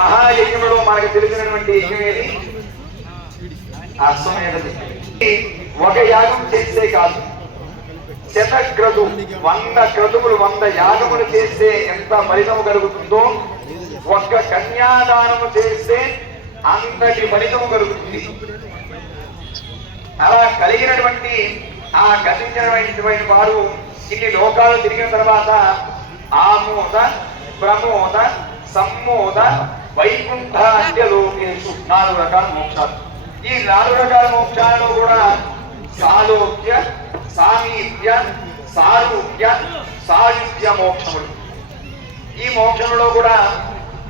మహాయజ్ఞంలో మనకు తెలిసినటువంటి యజ్ఞం ఏది? అశ్వమేధ యజ్ఞం. ఒక యాగం చేస్తే కాదు, శతక్రతు 100 క్రతువులు 100 యాగములు చేస్తే ఎంత ఫలితము కలుగుతుందో ఒక్క కన్యాదానము చేస్తే అంతటి ఫలితము కలుగుతుంది. అలా కలిగినటువంటి ఆ గతించినటువంటి వారు ఇన్ని లోకాలు తిరిగిన తర్వాత ఆమోద ప్రమోద సమ్మోద వైకుంఠ లోకేషు 4 రకాల మోక్షాలు. ఈ 4 రకాల మోక్షాలలో కూడా సాలోక్య సామీప్య సారూప్య సాయుధ్య మోక్షములు. ఈ మోక్షంలో కూడా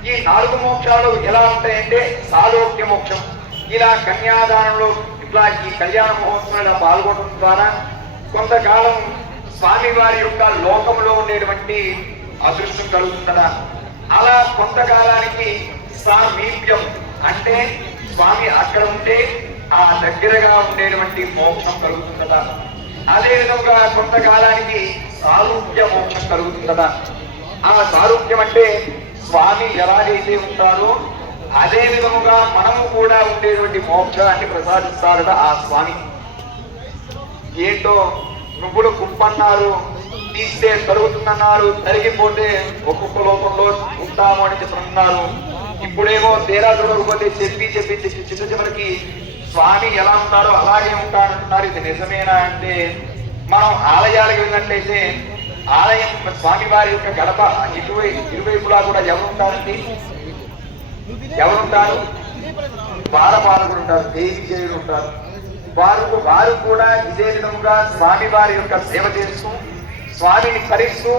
ఈ 4 మోక్షాలు ఎలా ఉంటాయంటే సాలోక్య మోక్షం. ఇలా కన్యాదానంలో ఇట్లా ఈ కళ్యాణ మహోత్సవంలో పాల్గొనడం ద్వారా కొంతకాలం స్వామి వారి యొక్క లోకంలో ఉండేటువంటి అదృష్టం కలుగుతుందా. అలా కొంతకాలానికి సామీప్యం అంటే స్వామి అక్కడ ఉంటే ఆ దగ్గరగా ఉండేటువంటి మోక్షం కలుగుతుందా. అదే విధంగా కొంతకాలానికి సారూప్య మోక్షం కలుగుతుందా. ఆ సారూప్యం అంటే స్వామి ఎలాగైతే ఉంటారో అదే విధముగా మనము కూడా ఉండేటువంటి మోక్షాన్ని ప్రసాదిస్తారట ఆ స్వామి. ఏంటో నువ్వులు కుప్పన్నారు, తీస్తే తరుగుతుందన్నారు, తరిగిపోతే ఒక్కొక్క లోకంలో ఉంటాము అని చెప్తున్నారు. ఇప్పుడేమో తీరా దొరకకపోతే చెప్పి చిన్న చివరికి స్వామి ఎలా ఉంటారో అలాగే ఉంటారంటున్నారు. ఇది నిజమేనా అంటే మనం ఆలయాలకు వెళ్ళినట్లయితే ఆలయం స్వామి వారి యొక్క గడప ఇరువైపులా కూడా ఎవరుంటారండి? ఎవరుంటారు? బాలపాలకుడు ఉంటారు, దేవీదేవుడు ఉంటారు. వారు కూడా ఇదే విధముగా స్వామి వారి యొక్క సేవ చేస్తూ స్వామిని కరిస్తూ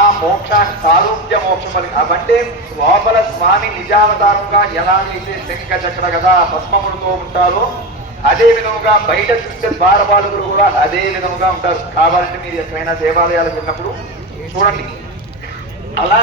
ఆ మోక్షాన్ని సారూప్య మోక్షమని అవంటే లోపల స్వామి నిజావతారంగా ఎలాగైతే శంఖ చక్ర గదా పద్మములతో ఉంటారో అదే విధముగా బయట చూస్తే బాలపాలకులు కూడా అదే విధముగా ఉంటారు. కావాలంటే మీరు ఎక్కడైనా దేవాలయాలకు వెళ్ళినప్పుడు చూడండి. అలా